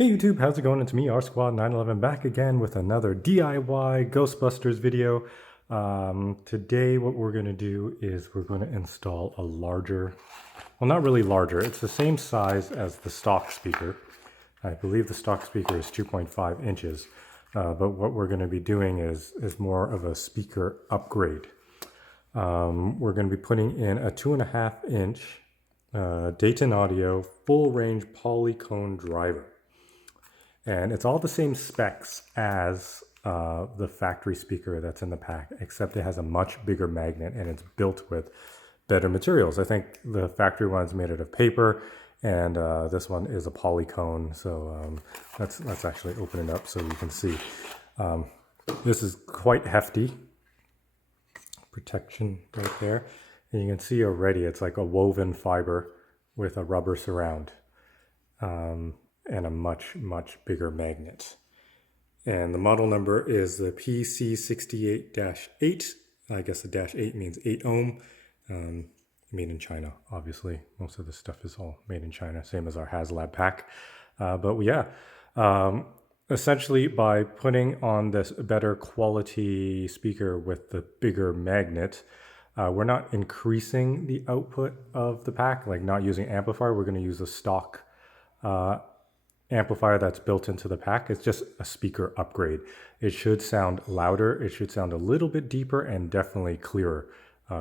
Hey YouTube, how's it going? It's me, R-Squad911, back again with another DIY Ghostbusters video. Today what we're going to do is we're going to install a larger, well not really larger, it's the same size as the stock speaker. I believe the stock speaker is 2.5 inches, but what we're going to be doing is more of a speaker upgrade. We're going to be putting in a 2.5 inch Dayton Audio full range polycone driver. And it's all the same specs as the factory speaker that's in the pack, except it has a much bigger magnet and it's built with better materials. I think the factory one's made out of paper, and this one is a polycone. So let's actually open it up so you can see. This is quite hefty. Protection right there. And you can see already it's like a woven fiber with a rubber surround. And a much bigger magnet. And the model number is the PC68-8. I guess the -8 means 8 ohm. Made in China, obviously. Most of this stuff is all made in China, same as our Haslab pack. But yeah, essentially by putting on this better quality speaker with the bigger magnet, we're not increasing the output of the pack, like not using amplifier. We're going to use a stock amplifier that's built into the pack. It's just a speaker upgrade. It should sound louder, it should sound a little bit deeper, and definitely clearer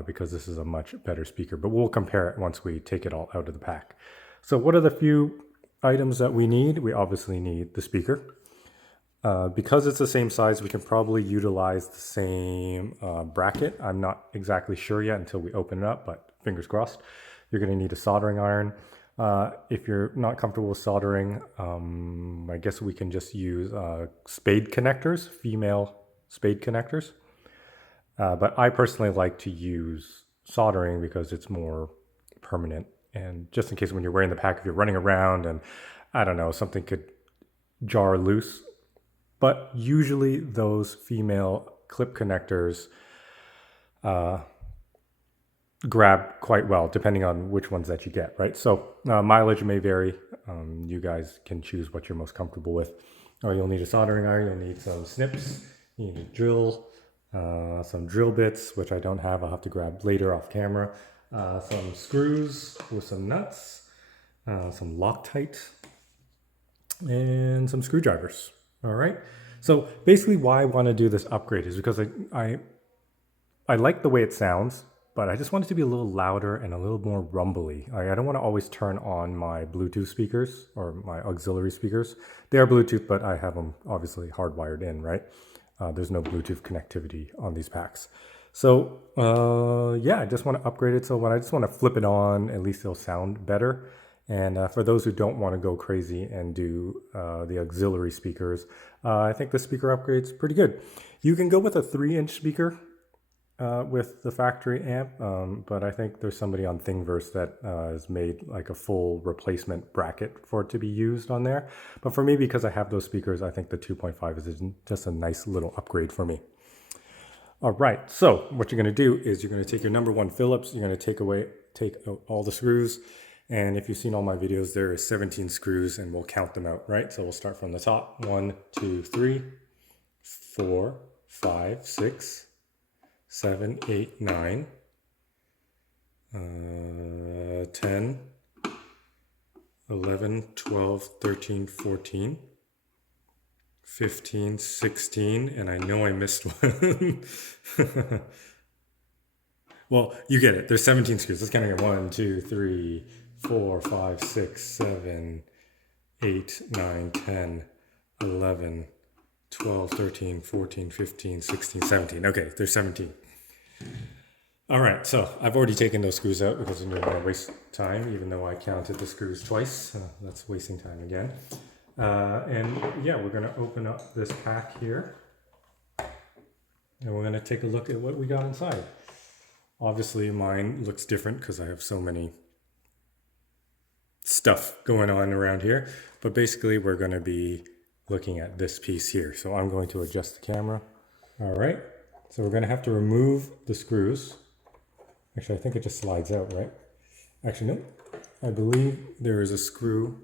because this is a much better speaker. But we'll compare it once we take it all out of the pack. So what are the few items that we need? We obviously need the speaker. Because it's the same size, we can probably utilize the same bracket. I'm not exactly sure yet until we open it up, but fingers crossed. You're going to need a soldering iron. If you're not comfortable with soldering, I guess we can just use spade connectors, female spade connectors. But I personally like to use soldering because it's more permanent. And just in case when you're wearing the pack, if you're running around and I don't know, something could jar loose. But usually those female clip connectors grab quite well, depending on which ones that you get, right? So mileage may vary. You guys can choose what you're most comfortable with. Or you'll need a soldering iron, you'll need some snips, you need a drill, some drill bits, which I don't have, I'll have to grab later off camera, some screws with some nuts, some Loctite, and some screwdrivers. All right. So basically why I want to do this upgrade is because I like the way it sounds, but I just want it to be a little louder and a little more rumbly. I don't want to always turn on my Bluetooth speakers or my auxiliary speakers. They are Bluetooth, but I have them obviously hardwired in, right? There's no Bluetooth connectivity on these packs. So yeah, I just want to upgrade it. So when I just want to flip it on, at least it'll sound better. And for those who don't want to go crazy and do the auxiliary speakers, I think the speaker upgrade's pretty good. You can go with a 3-inch speaker with the factory amp, but I think there's somebody on Thingiverse that has made like a full replacement bracket for it to be used on there. But for me, because I have those speakers, I think the 2.5 is just a nice little upgrade for me. All right, so what you're going to do is you're going to take your number 1 Phillips, you're going to take out all the screws. And if you've seen all my videos, there is 17 screws and we'll count them out, right? So we'll start from the top. 1, 2, 3, 4, 5, 6, 7, 8, 9, 10, 11, 12, 13, 14, 15, 16, and I know I missed one. Well, you get it. There's 17 screws. Let's count again. 1, 2, 3, 4, 5, 6, 7, 8, 9, 10, 11, 12, 13, 14, 15, 16, 17. Okay, there's 17. All right, so I've already taken those screws out because I didn't want to waste time, even though I counted the screws twice. That's wasting time again. And yeah, we're going to open up this pack here. And we're going to take a look at what we got inside. Obviously, mine looks different because I have so many stuff going on around here. But basically, we're going to be looking at this piece here. So I'm going to adjust the camera. All right. So we're going to have to remove the screws. Actually, I think it just slides out, right? Actually, no. I believe there is a screw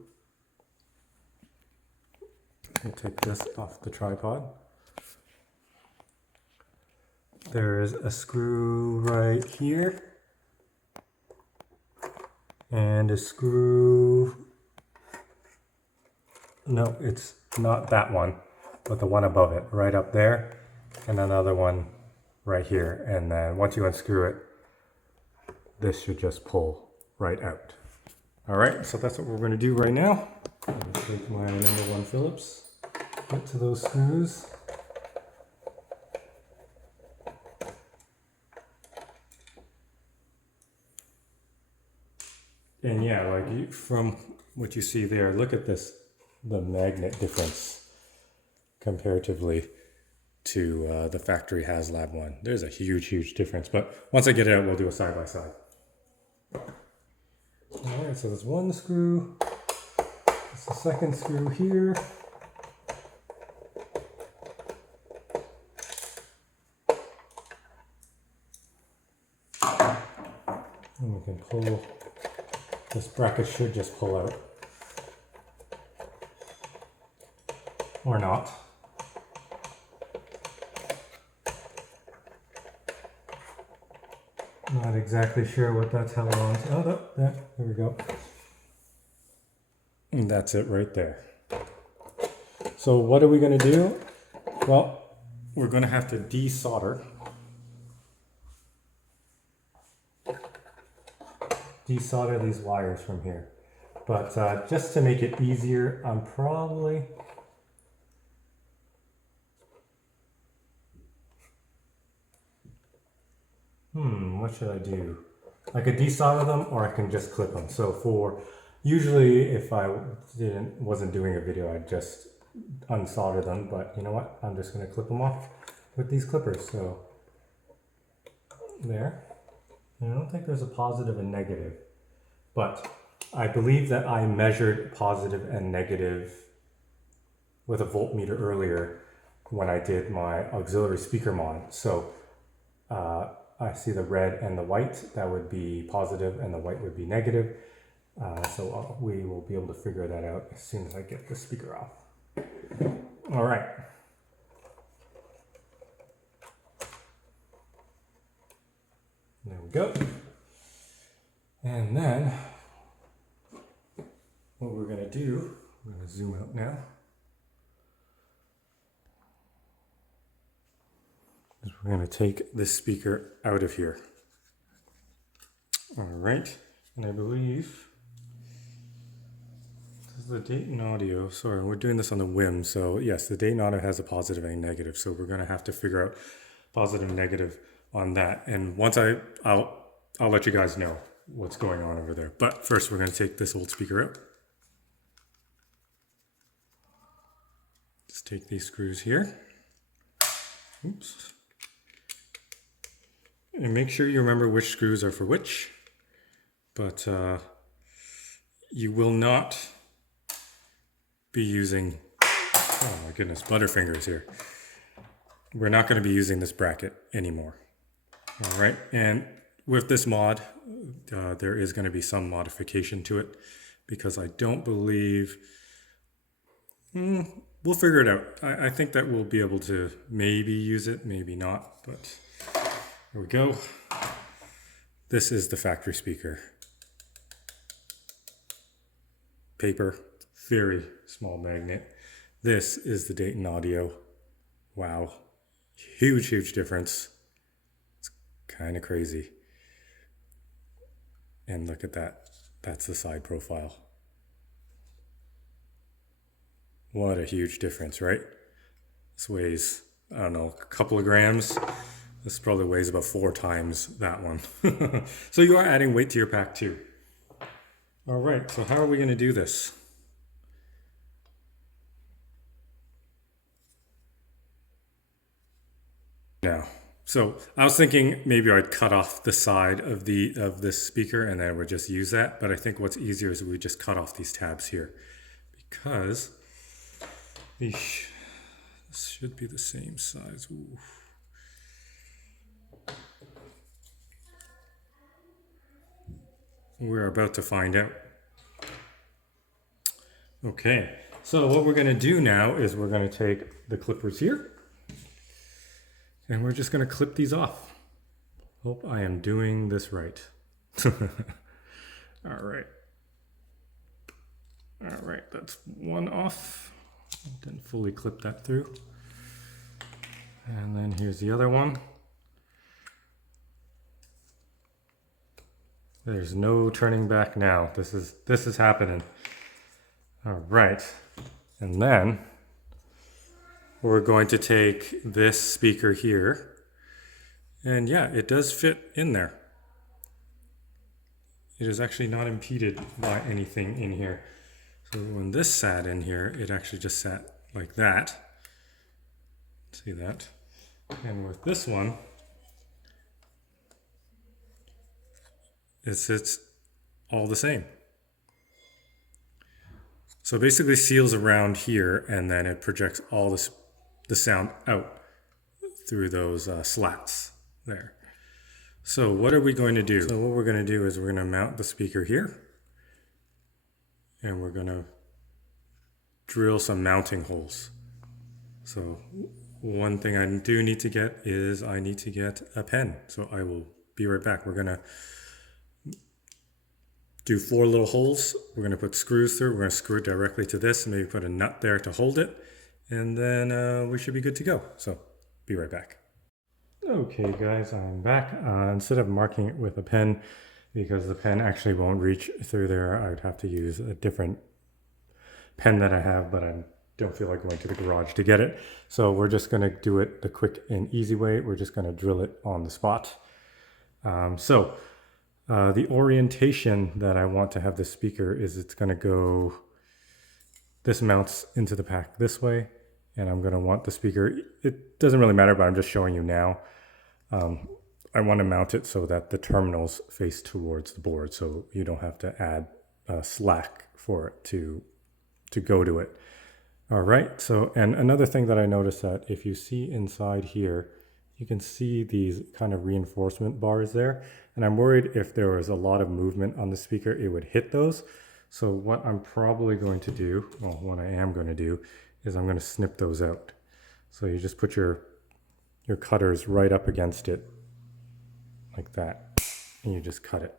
I'll take this off the tripod. There's a screw right here and a screw. No, it's not that one, but the one above it, right up there, and another one right here. And then once you unscrew it, this should just pull right out. All right, so that's what we're going to do right now. I'm going to take my #1 Phillips, get to those screws. And yeah, like from what you see there, look at this, the magnet difference comparatively to the factory Haslab one. There's a huge, huge difference. But once I get it out, we'll do a side by side. All right, so there's one screw. There's the second screw here. And we can pull. This bracket should just pull out. Or not. Not exactly sure what that's held on to. Oh, no, there we go. And that's it right there. So what are we going to do? Well, we're going to have to desolder these wires from here. But just to make it easier, I'm probably what should I do? I could desolder them or I can just clip them. So for usually if I wasn't doing a video, I'd just unsolder them, but you know what? I'm just going to clip them off with these clippers. So there. And I don't think there's a positive and negative, but I believe that I measured positive and negative with a voltmeter earlier when I did my auxiliary speaker mod. So I see the red and the white, that would be positive, and the white would be negative. So we will be able to figure that out as soon as I get the speaker off. All right. There we go. And then what we're going to do, I'm going to zoom out now, is we're going to take this speaker out of here. All right. And I believe this is the Dayton audio. Sorry, we're doing this on the whim. So yes, the Dayton audio has a positive and a negative. So we're going to have to figure out positive and negative on that. And once I'll let you guys know what's going on over there. But first we're going to take this old speaker out. Just take these screws here. Oops. And make sure you remember which screws are for which. But you will not be using, oh my goodness, Butterfingers here. We're not going to be using this bracket anymore. All right, and with this mod, there is going to be some modification to it because I don't believe, we'll figure it out. I think that we'll be able to maybe use it, maybe not, but here we go. This is the factory speaker. Paper, very small magnet. This is the Dayton audio. Wow, huge, huge difference. It's kind of crazy. And look at that. That's the side profile. What a huge difference, right? This weighs, I don't know, a couple of grams. This probably weighs about 4 times that one. So you are adding weight to your pack too. All right, so how are we going to do this? Now, so I was thinking maybe I'd cut off the side of this speaker and then I would just use that. But I think what's easier is we just cut off these tabs here because this should be the same size. Ooh. We're about to find out. Okay, So what we're going to do now is we're going to take the clippers here and we're just going to clip these off. Hope I am doing this right. All right. All right, that's one off. Didn't fully clip that through. And then here's the other one. There's no turning back now. This is happening. All right. And then we're going to take this speaker here. And yeah, it does fit in there. It is actually not impeded by anything in here. So when this sat in here, it actually just sat like that. See that? And with this one, it sits all the same. So it basically seals around here and then it projects all the sound out through those slats there. So what are we going to do? So what we're going to do is we're going to mount the speaker here and we're going to drill some mounting holes. So one thing I do need to get is I need to get a pen. So I will be right back. We're going to do 4 little holes. We're going to put screws through. We're going to screw it directly to this and maybe put a nut there to hold it. And then we should be good to go. So be right back. Okay guys, I'm back. Instead of marking it with a pen, because the pen actually won't reach through there, I'd have to use a different pen that I have, but I don't feel like going to the garage to get it. So we're just going to do it the quick and easy way. We're just going to drill it on the spot. The orientation that I want to have the speaker is it's going to go, this mounts into the pack this way, and I'm going to want the speaker, it doesn't really matter, but I'm just showing you now. I want to mount it so that the terminals face towards the board, so you don't have to add slack for it to go to it. All right, so, and another thing that I noticed that if you see inside here, you can see these kind of reinforcement bars there. And I'm worried if there was a lot of movement on the speaker, it would hit those. So what I'm probably going to do, well, what I am going to do, is I'm going to snip those out. So you just put your cutters right up against it, like that, and you just cut it.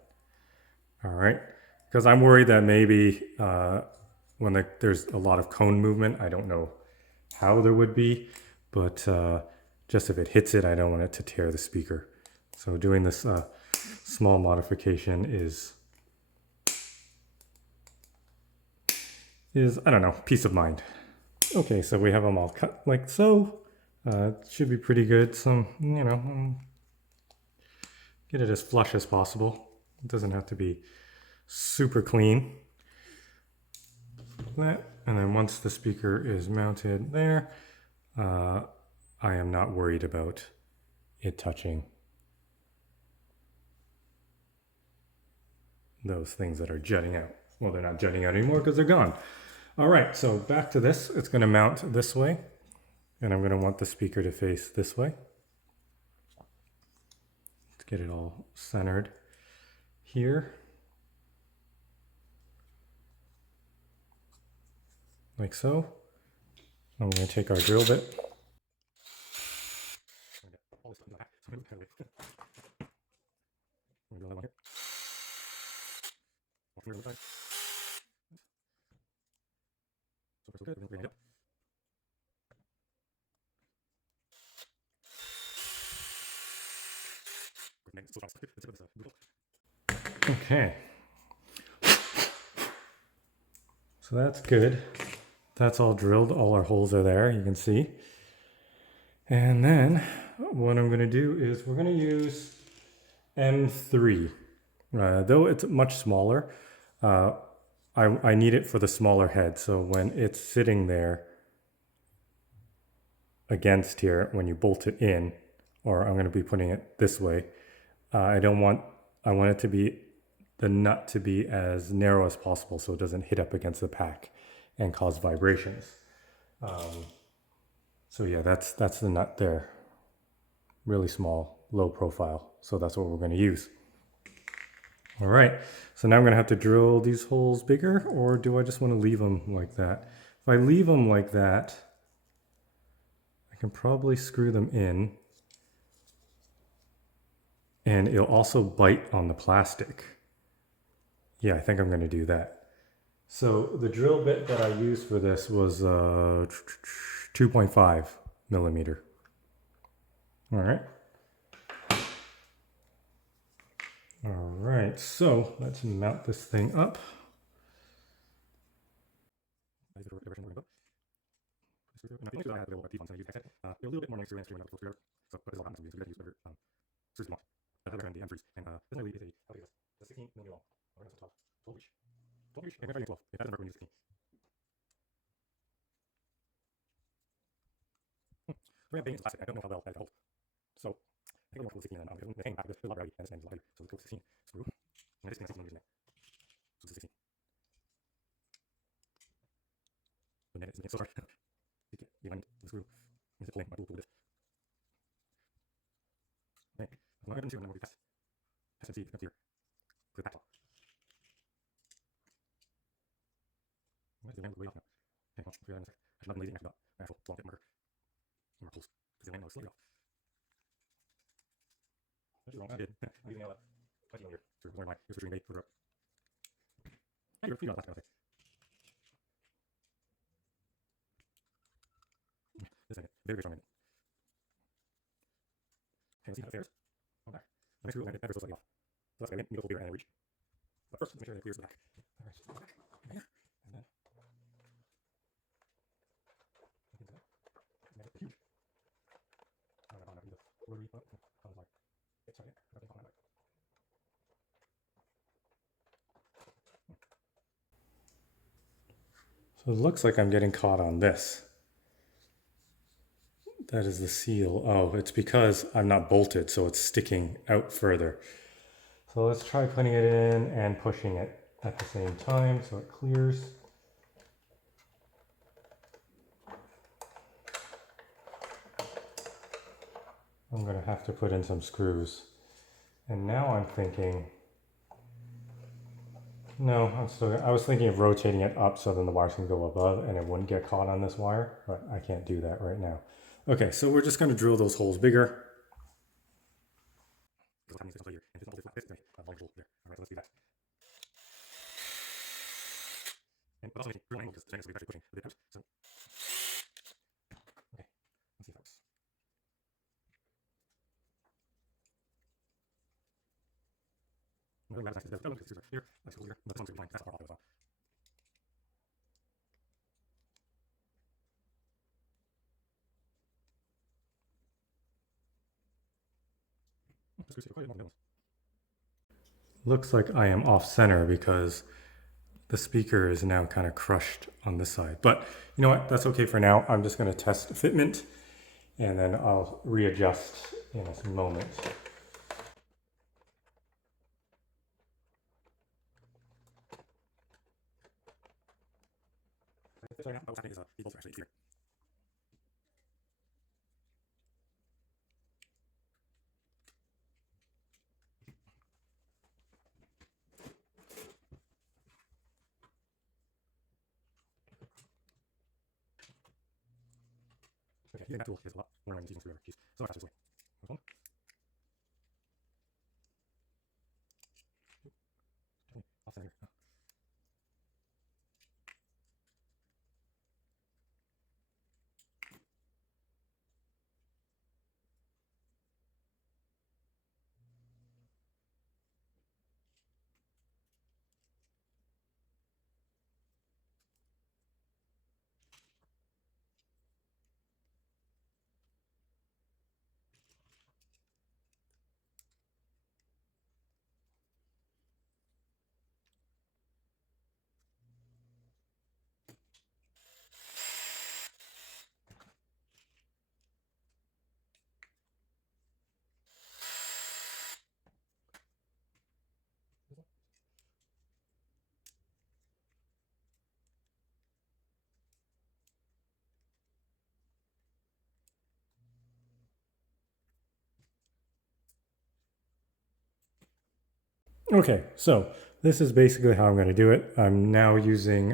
All right, because I'm worried that maybe when there's a lot of cone movement, I don't know how there would be, but just if it hits it, I don't want it to tear the speaker. So doing this small modification is, I don't know, peace of mind. Okay, so we have them all cut like so. It should be pretty good. So, you know, get it as flush as possible. It doesn't have to be super clean. That, and then once the speaker is mounted there, I am not worried about it touching those things that are jutting out. Well, they're not jutting out anymore because they're gone. All right, so back to this. It's going to mount this way, and I'm going to want the speaker to face this way. Let's get it all centered here. Like so. I'm going to take our drill bit. Okay. So that's good. That's all drilled. All our holes are there, you can see. And then what I'm going to do is we're going to use M3. Though it's much smaller, I need it for the smaller head. So when it's sitting there against here, when you bolt it in, or I'm going to be putting it this way, I want it to be, the nut to be as narrow as possible so it doesn't hit up against the pack and cause vibrations. So yeah, that's the nut there. Really small, low profile. So that's what we're going to use. All right, so now I'm going to have to drill these holes bigger, or do I just want to leave them like that? If I leave them like that, I can probably screw them in, and it'll also bite on the plastic. Yeah, I think I'm going to do that. So the drill bit that I used for this was 2.5 millimeter. All right. All right, so let's mount this thing up. So it looks like I'm getting caught on this. That is the seal. Oh, it's because I'm not bolted, so it's sticking out further. So let's try putting it in and pushing it at the same time so it clears. I'm going to have to put in some screws. And now I'm thinking, no, I was thinking of rotating it up so then the wires can go above and it wouldn't get caught on this wire, but I can't do that right now. Okay, so we're just going to drill those holes bigger. Looks like I am off center because the speaker is now kind of crushed on this side. But you know what? That's okay for now. I'm just going to test fitment and then I'll readjust in a moment. Okay, so this is basically how I'm going to do it. I'm now using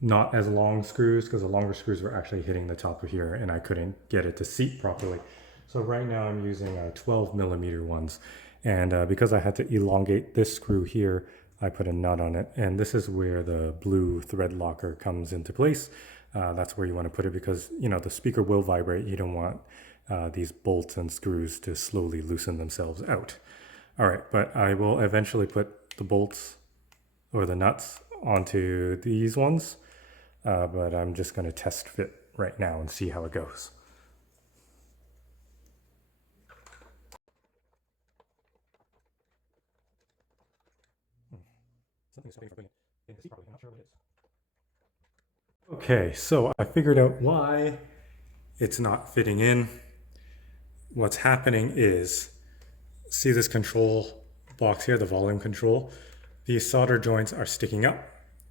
not as long screws, because the longer screws were actually hitting the top of here and I couldn't get it to seat properly. So right now I'm using 12 millimeter ones. And because I had to elongate this screw here, I put a nut on it. And this is where the blue thread locker comes into place. That's where you want to put it because, you know, the speaker will vibrate. You don't want these bolts and screws to slowly loosen themselves out. All right, but I will eventually put the bolts or the nuts onto these ones. But I'm just going to test fit right now and see how it goes. Okay, so I figured out why it's not fitting in. What's happening is, see this control box here, the volume control? These solder joints are sticking up.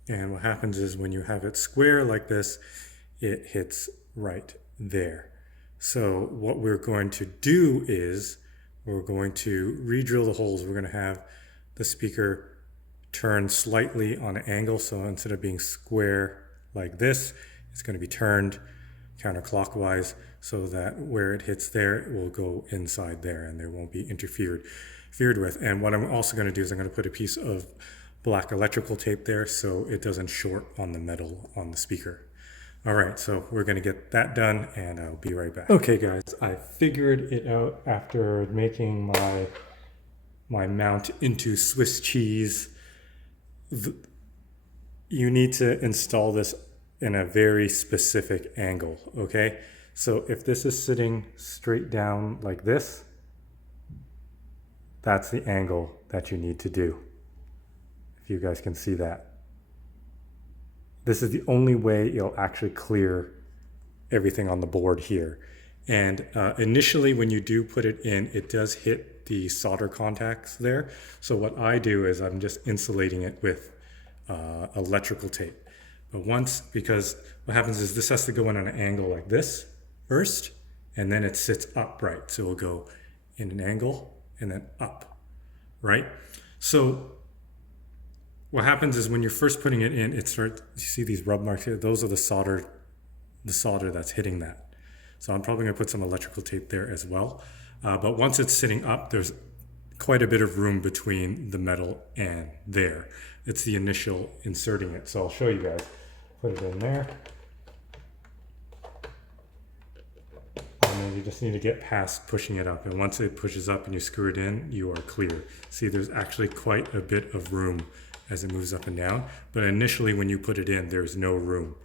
And what happens is when you have it square like this, it hits right there. So what we're going to do is we're going to re-drill the holes. We're going to have the speaker turn slightly on an angle. So instead of being square like this, it's going to be turned counterclockwise so that where it hits there, it will go inside there and there won't be interfered with. And what I'm also going to do is I'm going to put a piece of black electrical tape there so it doesn't short on the metal on the speaker. All right, so we're going to get that done and I'll be right back. Okay guys, I figured it out after making my mount into Swiss cheese. You need to install this in a very specific angle, okay? So if this is sitting straight down like this, that's the angle that you need to do. If you guys can see that. This is the only way it'll actually clear everything on the board here. And initially when you do put it in, it does hit the solder contacts there. So what I do is I'm just insulating it with electrical tape. But because what happens is this has to go in on an angle like this first, and then it sits upright. So it'll go in an angle and then up, right? So what happens is when you're first putting it in, you see these rub marks here? Those are the solder that's hitting that. So I'm probably gonna put some electrical tape there as well. But once it's sitting up, there's quite a bit of room between the metal and there. It's the initial inserting it. So I'll show you guys. Put it in there. And then you just need to get past pushing it up. And once it pushes up and you screw it in, you are clear. See, there's actually quite a bit of room as it moves up and down. But initially when you put it in, there's no room.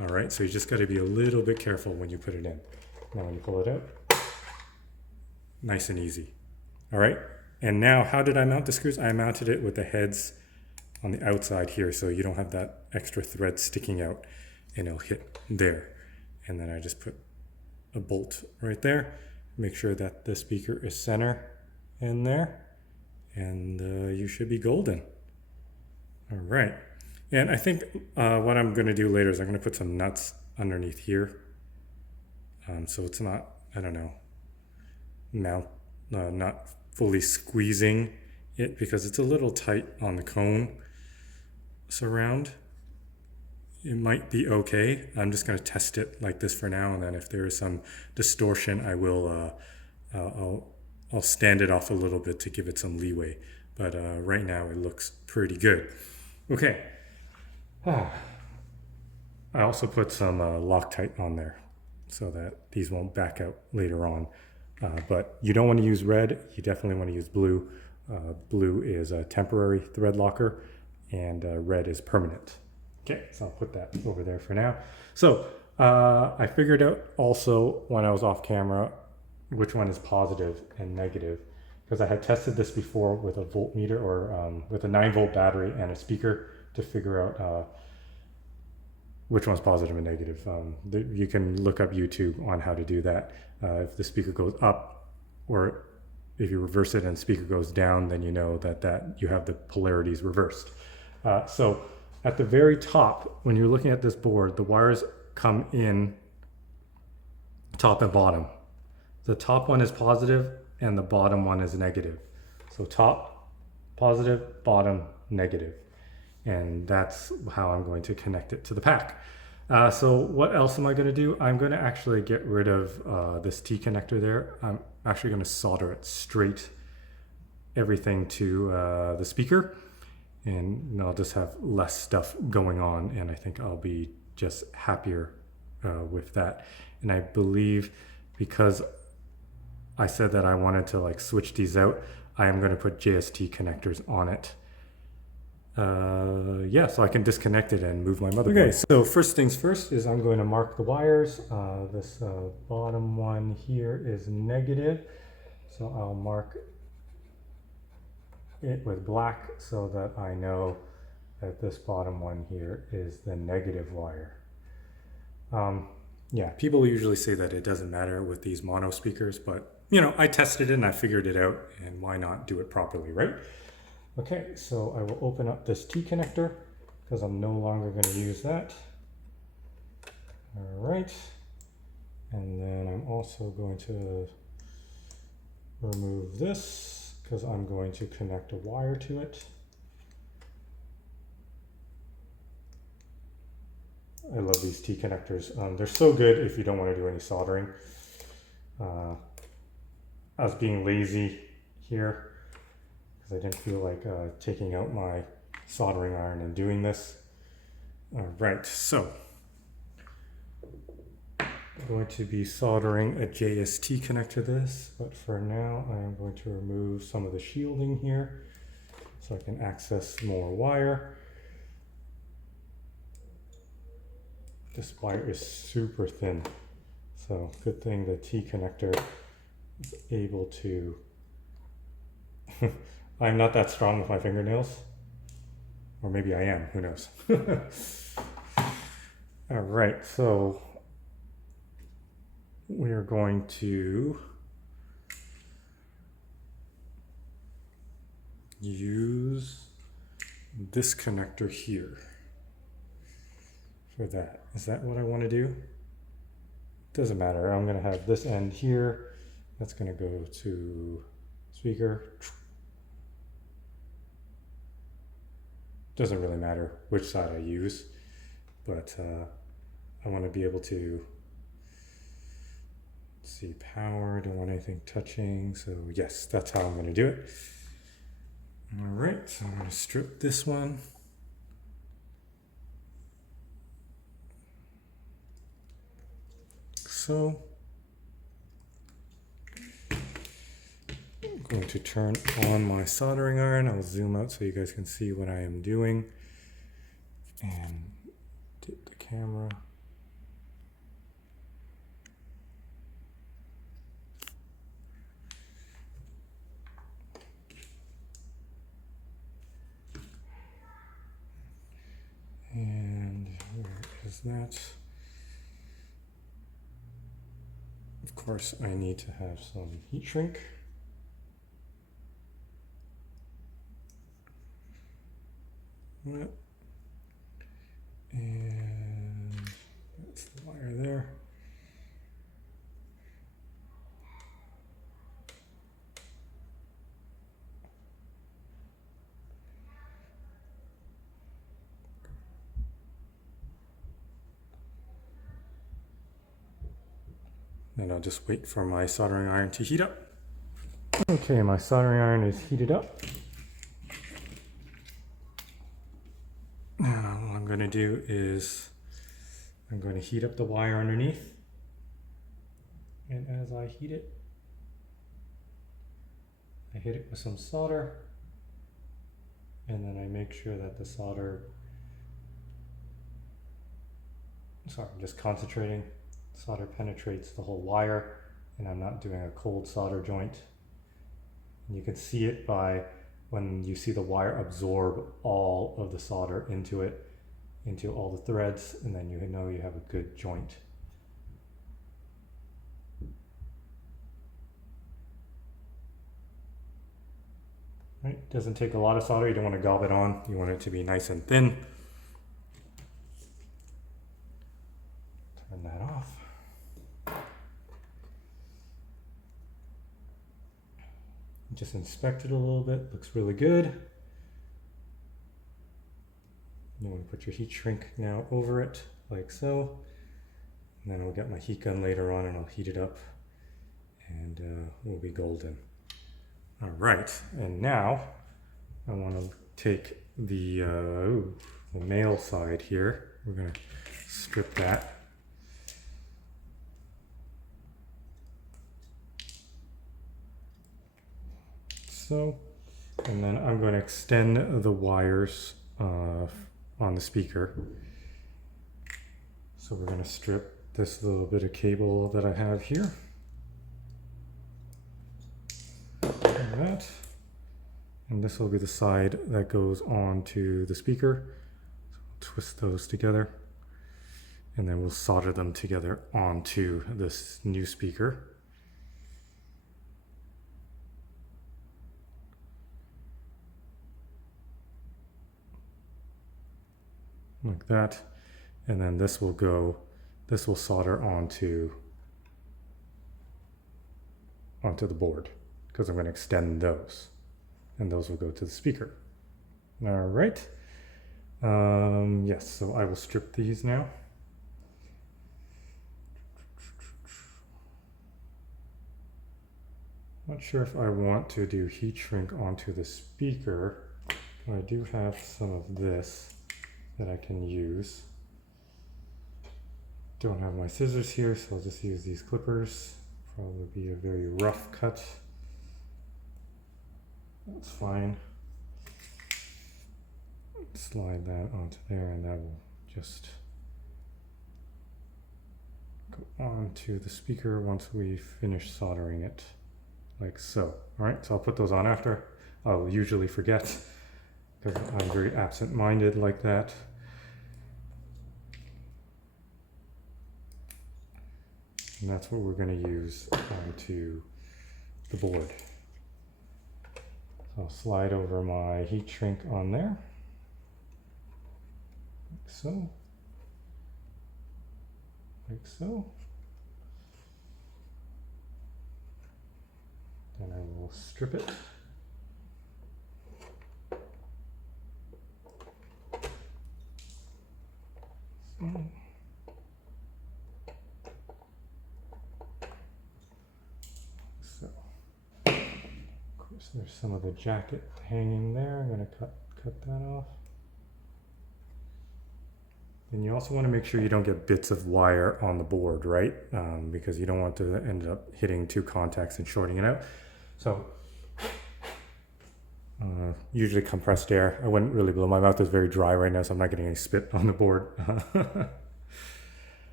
All right, so you just got to be a little bit careful when you put it in. Now when you pull it out, nice and easy. All right, and now how did I mount the screws? I mounted it with the heads on the outside here so you don't have that extra thread sticking out and it'll hit there. And then I just put a bolt right there. Make sure that the speaker is center in there and you should be golden. All right. And I think what I'm going to do later is I'm going to put some nuts underneath here. So it's not, I don't know, not fully squeezing it because it's a little tight on the cone surround. It might be okay. I'm just going to test it like this for now. And then if there is some distortion, I will, I'll stand it off a little bit to give it some leeway. But right now it looks pretty good. Okay. I also put some Loctite on there so that these won't back out later on. But you don't want to use red. You definitely want to use blue. Blue is a temporary thread locker and red is permanent. Okay, so I'll put that over there for now. So I figured out also when I was off camera which one is positive and negative because I had tested this before with a voltmeter or with a 9-volt battery and a speaker to figure out which one's positive and negative. You can look up YouTube on how to do that. If the speaker goes up or if you reverse it and the speaker goes down, then you know that you have the polarities reversed. So at the very top, when you're looking at this board, the wires come in top and bottom. The top one is positive and the bottom one is negative. So top, positive, bottom, negative. and that's how I'm going to connect it to the pack. So what else am I going to do? I'm going to actually get rid of this T connector there. I'm actually going to solder it straight everything to the speaker, and I'll just have less stuff going on, and I think I'll be just happier with that. And I believe because I said that I wanted to like switch these out, I am going to put JST connectors on it. Yeah, so I can disconnect it and move my motherboard. Okay, so first things first is I'm going to mark the wires. This bottom one here is negative, so I'll mark it with black so that I know that this bottom one here is the negative wire. Yeah, people usually say that it doesn't matter with these mono speakers, but you know, I tested it and I figured it out, and why not do it properly, right? Okay, so I will open up this T connector because I'm no longer going to use that. All right, and then I'm also going to remove this because I'm going to connect a wire to it. I love these T connectors. They're so good if you don't want to do any soldering. I was being lazy here because I didn't feel like taking out my soldering iron and doing this. All right, so I'm going to be soldering a JST connector to this, but for now I am going to remove some of the shielding here so I can access more wire. This wire is super thin, so good thing the T connector is able to I'm not that strong with my fingernails, or maybe I am, who knows. All right, so we are going to use this connector here for that. Is that what I want to do? Doesn't matter. I'm going to have this end here. That's going to go to speaker. Doesn't really matter which side I use, but I want to be able to see power. Don't want anything touching. So yes, that's how I'm going to do it. All right, so I'm going to strip this one. So I'm going to turn on my soldering iron. I'll zoom out so you guys can see what I am doing. And dip the camera. And where is that? Of course, I need to have some heat shrink. And that's the wire there. And I'll just wait for my soldering iron to heat up. Okay, my soldering iron is heated up. Now what I'm going to do is I'm going to heat up the wire underneath. And as I heat it, I hit it with some solder. And then I make sure that the solder, sorry, I'm just concentrating. Solder penetrates the whole wire, and I'm not doing a cold solder joint. And you can see it by when you see the wire absorb all of the solder into it, into all the threads, and then you know you have a good joint. Right? Doesn't take a lot of solder. You don't want to gob it on. You want it to be nice and thin. Turn that off. Just inspect it a little bit. Looks really good. You want to put your heat shrink now over it, like so. And then I'll get my heat gun later on and I'll heat it up and we'll be golden. All right, and now I want to take the male side here. We're going to strip that. So, and then I'm going to extend the wires on the speaker. So we're going to strip this little bit of cable that I have here. Like that. And this will be the side that goes onto the speaker. So we'll twist those together. And then we'll solder them together onto this new speaker. Like that. And then this will solder onto the board because I'm going to extend those. And those will go to the speaker. All right. Yes, so I will strip these now. Not sure if I want to do heat shrink onto the speaker. I do have some of this that I can use. Don't have my scissors here, so I'll just use these clippers. Probably be a very rough cut. That's fine. Slide that onto there and that will just go onto the speaker once we finish soldering it, like so. All right, so I'll put those on after. I'll usually forget because I'm very absent-minded like that. And that's what we're going to use onto the board. So I'll slide over my heat shrink on there, like so, like so. Then I will strip it. So, of course, there's some of the jacket hanging there. I'm going to cut that off. And you also want to make sure you don't get bits of wire on the board, right? Because you don't want to end up hitting two contacts and shorting it out. So usually compressed air. I wouldn't really blow. My mouth is very dry right now, so I'm not getting any spit on the board.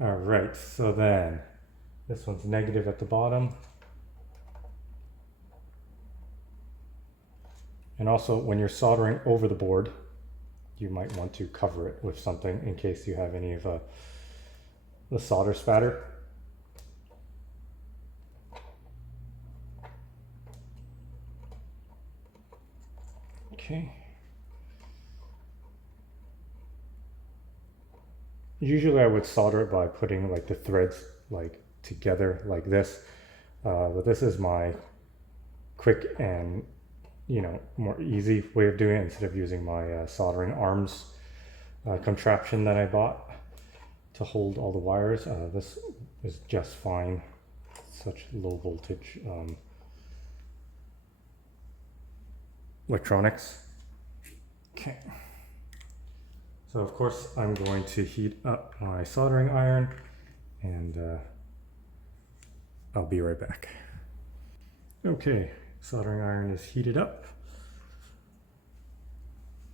All right, so then this one's negative at the bottom. And also when you're soldering over the board, you might want to cover it with something in case you have any of the solder spatter. Okay. Usually I would solder it by putting like the threads like together like this, but this is my quick and more easy way of doing it instead of using my soldering arms contraption that I bought to hold all the wires. This is just fine. Such low voltage electronics. Okay. So of course I'm going to heat up my soldering iron and I'll be right back. Okay, soldering iron is heated up.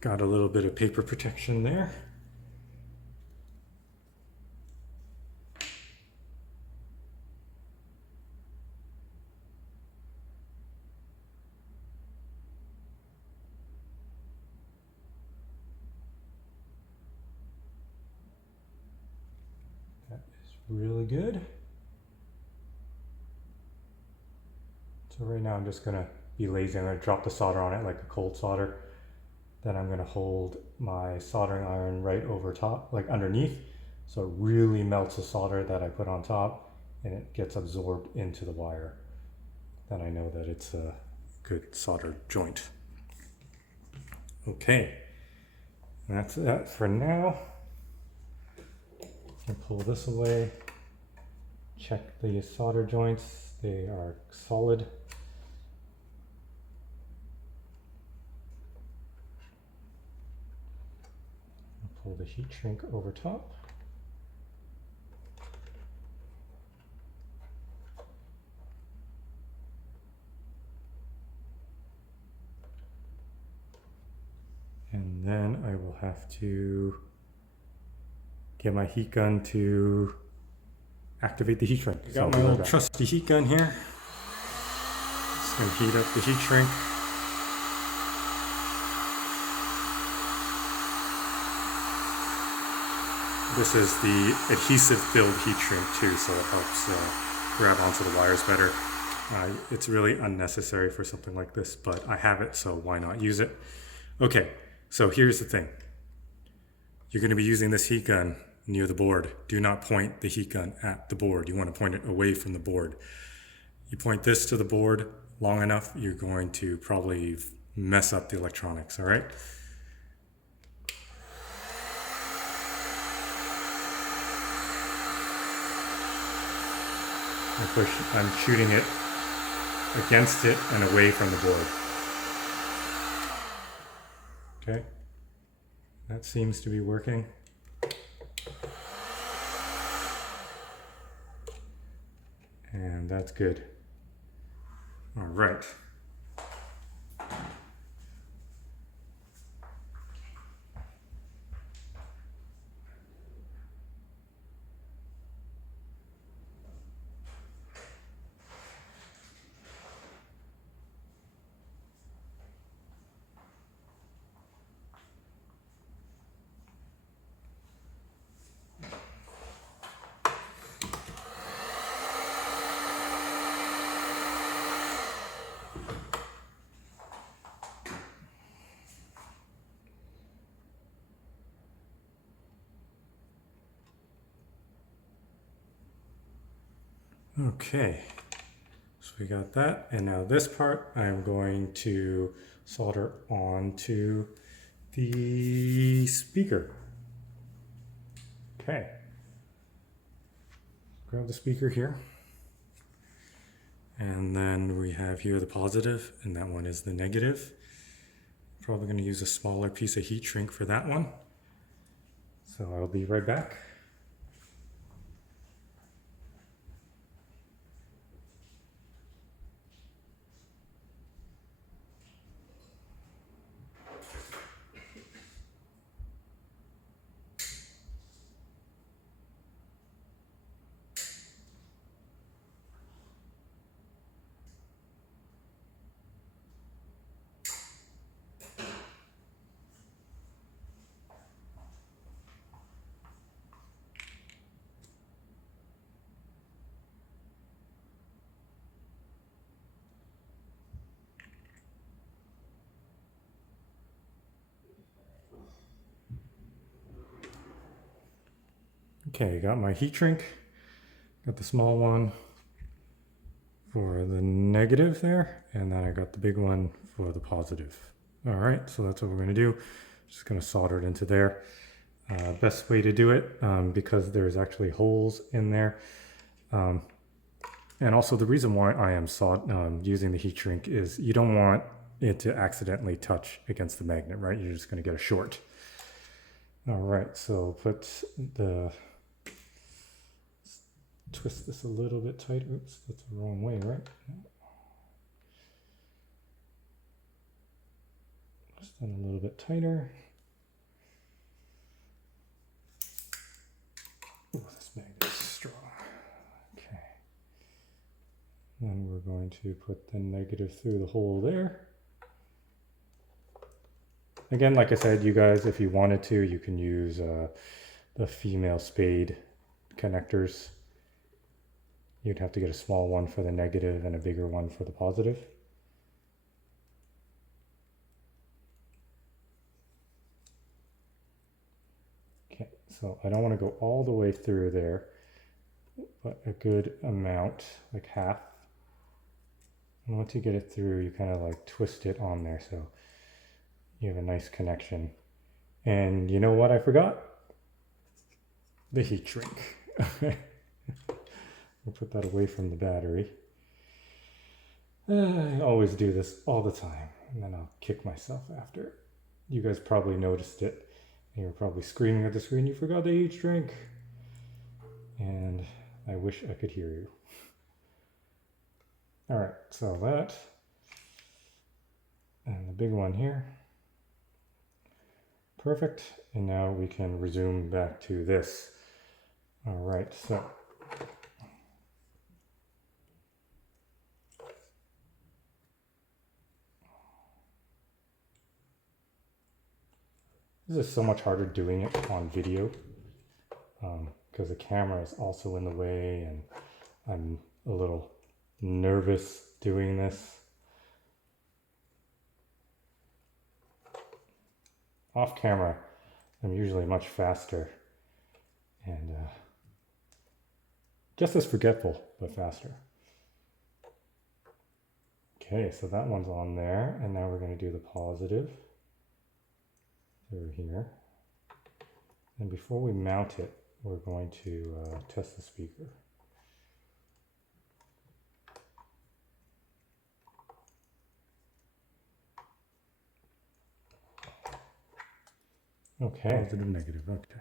Got a little bit of paper protection there. That is really good. So right now I'm just gonna be lazy. I'm gonna drop the solder on it like a cold solder. Then I'm gonna hold my soldering iron right over top, like underneath. So it really melts the solder that I put on top and it gets absorbed into the wire. Then I know that it's a good solder joint. Okay, That's that for now. I'll pull this away. Check the solder joints. They are solid. I'll pull the heat shrink over top. And then I will have to get my heat gun to activate the heat shrink. I got my little trusty heat gun here. Just gonna heat up the heat shrink. This is the adhesive filled heat shrink too, so it helps grab onto the wires better. It's really unnecessary for something like this, but I have it, so why not use it? Okay, so here's the thing. You're going to be using this heat gun near the board. Do not point the heat gun at the board. You want to point it away from the board. You point this to the board long enough, you're going to probably mess up the electronics, all right? I'm shooting it against it and away from the board. Okay, that seems to be working. And that's good. All right. Okay, so we got that, and now this part I'm going to solder onto the speaker. Okay, grab the speaker here, and then we have here the positive, and that one is the negative. Probably going to use a smaller piece of heat shrink for that one, so I'll be right back. Okay, got my heat shrink, got the small one for the negative there, and then I got the big one for the positive. All right, so that's what we're gonna do. Just gonna solder it into there. Best way to do it, because there's actually holes in there. And also the reason why I am using the heat shrink is you don't want it to accidentally touch against the magnet, right? You're just gonna get a short. All right, so twist this a little bit tight. Oops, that's the wrong way, right? Just then a little bit tighter. Oh, this magnet is strong. Okay. Then we're going to put the negative through the hole there. Again, like I said, you guys, if you wanted to, you can use the female spade connectors. You'd have to get a small one for the negative and a bigger one for the positive. Okay, so I don't want to go all the way through there, but a good amount, like half. And once you get it through, you kind of like twist it on there so you have a nice connection. And you know what I forgot? The heat shrink. I'll put that away from the battery. I always do this all the time, and then I'll kick myself after. You guys probably noticed it. And you're probably screaming at the screen, you forgot the heat shrink. And I wish I could hear you. All right, so that, and the big one here. Perfect, and now we can resume back to this. All right, so. This is so much harder doing it on video because the camera is also in the way, and I'm a little nervous doing this. Off camera, I'm usually much faster and just as forgetful, but faster. Okay, so that one's on there, and now we're going to do the positive through here. And before we mount it, we're going to test the speaker. Okay. Positive, negative, okay.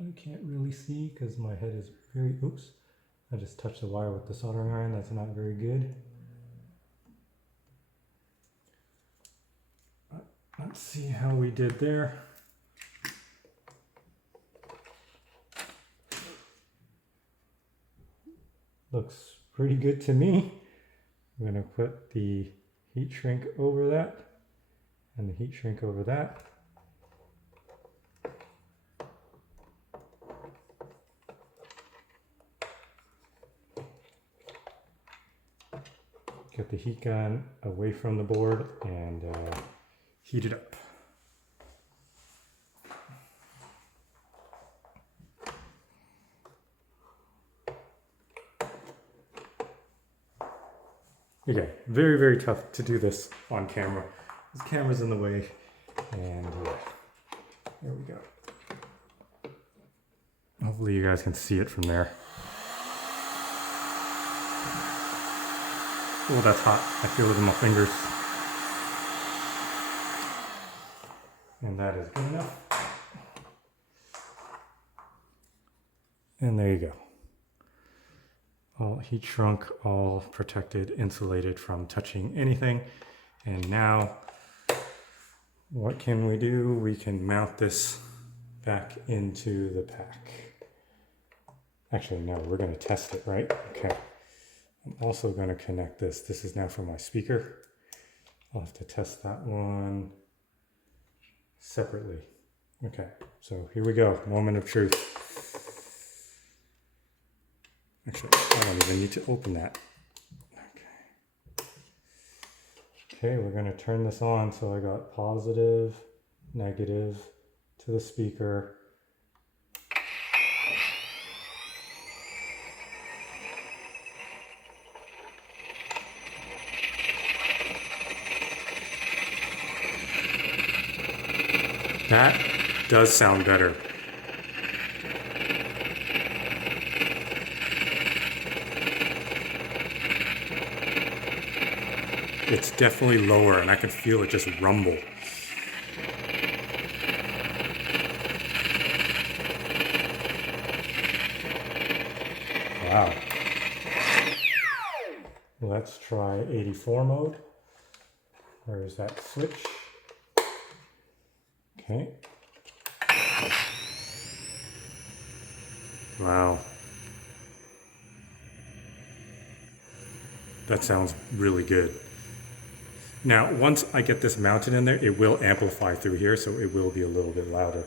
I can't really see because my head is very, oops, I just touched the wire with the soldering iron. That's not very good. Let's see how we did there. Looks pretty good to me. I'm going to put the heat shrink over that and the heat shrink over that. Get the heat gun away from the board and heat it up. Okay, very, very tough to do this on camera. This camera's in the way, and there we go. Hopefully you guys can see it from there. Oh, that's hot. I feel it in my fingers. And that is good enough. And there you go. All heat shrunk, all protected, insulated from touching anything. And now, what can we do? We can mount this back into the pack. Actually, no, we're going to test it, right? Okay. I'm also going to connect this. This is now for my speaker. I'll have to test that one separately. Okay, so here we go. Moment of truth. Actually, I don't even need to open that. Okay. Okay, we're going to turn this on. So I got positive, negative to the speaker. That does sound better. It's definitely lower, and I can feel it just rumble. Wow. Let's try 84 mode. Where is that switch? Okay. Wow. That sounds really good. Now, once I get this mounted in there, it will amplify through here, so it will be a little bit louder.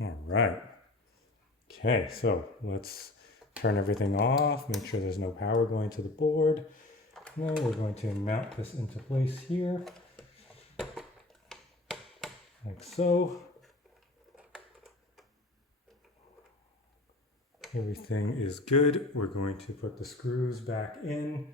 All right. Okay, so let's turn everything off, make sure there's no power going to the board. Now we're going to mount this into place here, like so. Everything is good. We're going to put the screws back in.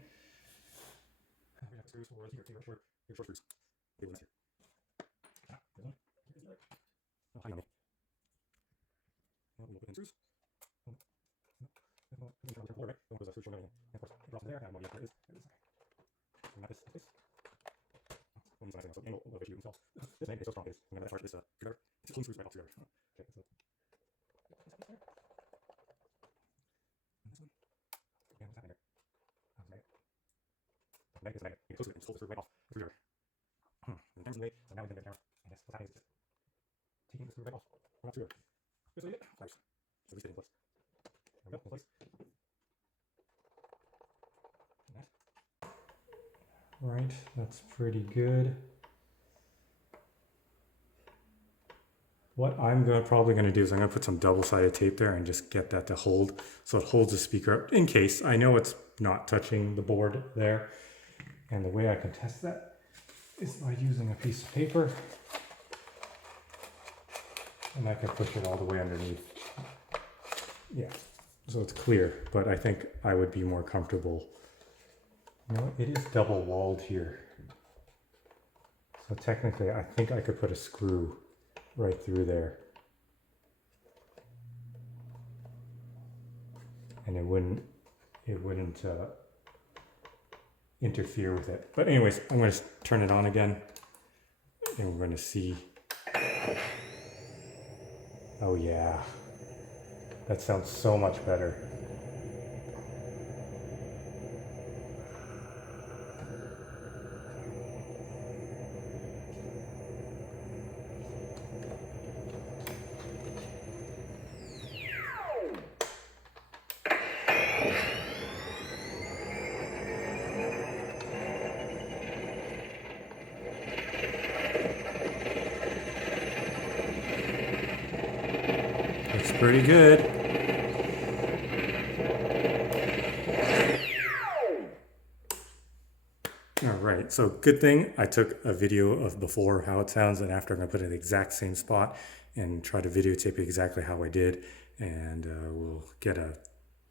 Right, that's pretty good. What I'm probably going to do is I'm going to put some double-sided tape there and just get that to hold, so it holds the speaker in case. I know it's not touching the board there, and the way I can test that is by using a piece of paper, and I can push it all the way underneath. Yeah, so it's clear, but I think I would be more comfortable. No, it is double walled here. So technically, I think I could put a screw right through there. And it wouldn't interfere with it. But anyways, I'm going to turn it on again, and we're going to see. Oh yeah, that sounds so much better. Looks pretty good. All right, so good thing I took a video of before how it sounds and after. I'm gonna put it in the exact same spot and try to videotape exactly how I did, and we'll get a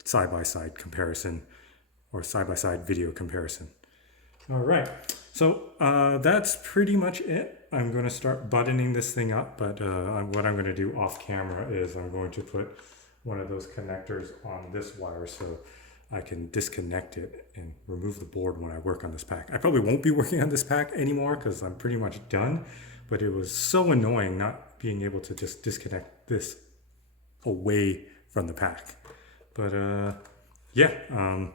side-by-side comparison or side-by-side video comparison. All right, so that's pretty much it. I'm going to start buttoning this thing up, but what I'm going to do off camera is I'm going to put one of those connectors on this wire so I can disconnect it and remove the board when I work on this pack. I probably won't be working on this pack anymore because I'm pretty much done, but it was so annoying not being able to just disconnect this away from the pack. But yeah, I'm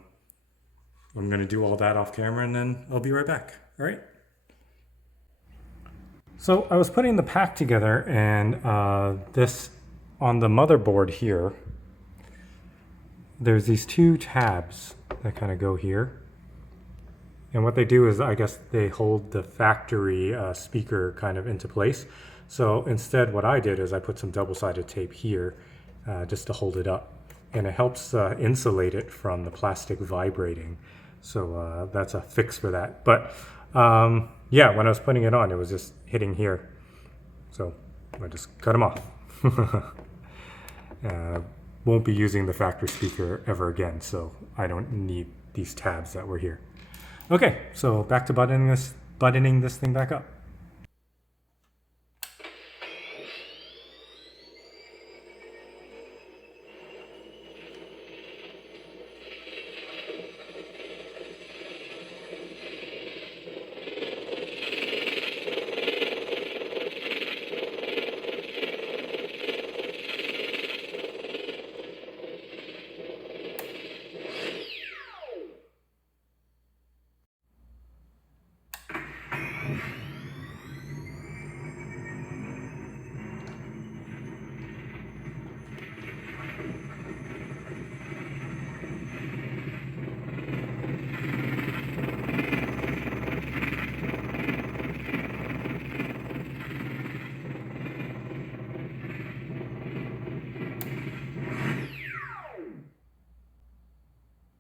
going to do all that off camera and then I'll be right back. All right. So I was putting the pack together, and this on the motherboard here, there's these two tabs that kind of go here. And what they do is, I guess they hold the factory speaker kind of into place. So instead what I did is I put some double-sided tape here just to hold it up. And it helps insulate it from the plastic vibrating. So that's a fix for that. But yeah, when I was putting it on, it was just hitting here. So I just cut them off. Won't be using the factory speaker ever again, so I don't need these tabs that were here. Okay, so back to buttoning this thing back up.